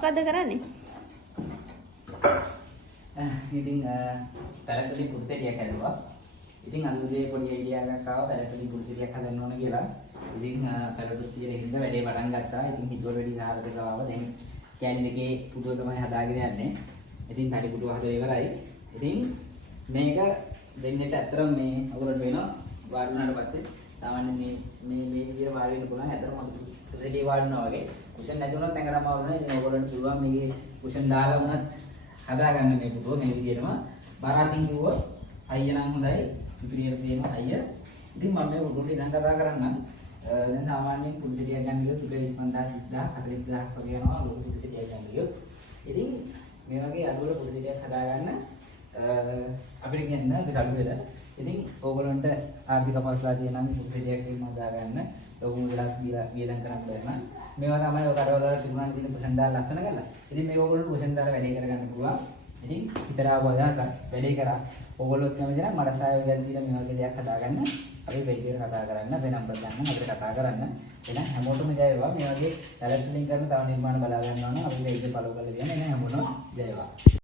මොකද කරන්නේ? ඉතින් පැරට්ටලි කුරුසෙටියක් හැදුවා. ඉතින් අඳුරේ පොඩි අයිඩියා එකක් ආවා පැරට්ටලි කුරුසෙටියක් හදන්න ඕන කියලා. ඉතින් පැරට්ටු තියෙන හින්දා වැඩේ පටන් ගත්තා. ඉතින් හිතුවට වැඩි සාර්ථකව ආවා. දැන් කෑලි දෙකේ පුටුව තමයි හදාගෙන යන්නේ. ඉතින් තලි පුටුව හදලා ඉවරයි. ඉතින් මේක දෙන්නට ඇත්තටම මේ අකුරට වෙනවා. වාඩි වුණාට පස්සේ සාමාන්‍යයෙන් මේ විදිහට වාඩි වෙන්න පුළුවන්. ඇත්තටම කුරුසෙටිය වාඩි වෙනවා වගේ. කුෂන් නැති වුණොත් ඇඟට අමාරු නෑ. ඉතින් ඔයගොල්ලන්ට පුළුවන් මේකේ කුෂන් දාලා වුණත් හදාගන්න මේ පුටුව මේ විදිහටම. බරාතින් කිව්වොත් අයිය නම් හොඳයි. සුපිරියර් තියෙනවා අයිය. ඉතින් මම මේ පුටුවට ඉඳන් කතා කරන්නම්. දැන් සාමාන්‍යයෙන් කුරුසෙටියක් ගන්න ගියොත් රුපියල් 25000 30000 400000 වගේ යනවා ලොකු කුරුසෙටියක් ගන්න ගියොත්. ඉතින් මේ වගේ අඩුවල කුරුසෙටියක් හදාගන්න අපිට කියන්නේ දෙකළු වෙලා. ඉතින් ඕගොල්ලන්ට ආර්ථික පස්ලා තියෙනවා කුරුසෙටියක් හදාගන්න ලොකු මුදලක් දීලා වියදම් කරන්න බැහැ. මේවා තමයි ඔය කඩවල තිබුණාට තියෙන කුෂන් දාලා ලස්සන කරලා. ඉතින් මේක ඕගොල්ලෝ කුෂන් දාලා වැඩේ කරගන්න පුළුවන්. ඉතින් හිතරාව වදහසක් වැඩේ කරා. ඕගොල්ලොත් කැමති නම් මට සහයෝගයක් දීලා මේ වගේ දෙයක් හදාගන්න. අපි වෙයිටර් කතා කරන්න, වෙන නම්බර් ගන්න, අපිට කතා කරන්න. එහෙනම් හැමෝටම ජය වේවා. මේ වගේ ටැලන්ට් ලින්ක් කරන තව නිර්මාණ බලා ගන්නවා නම් අපි වෙයිටර් ෆලෝ කරලා දියන්නේ. එහෙනම් හැමෝටම ජය වේවා.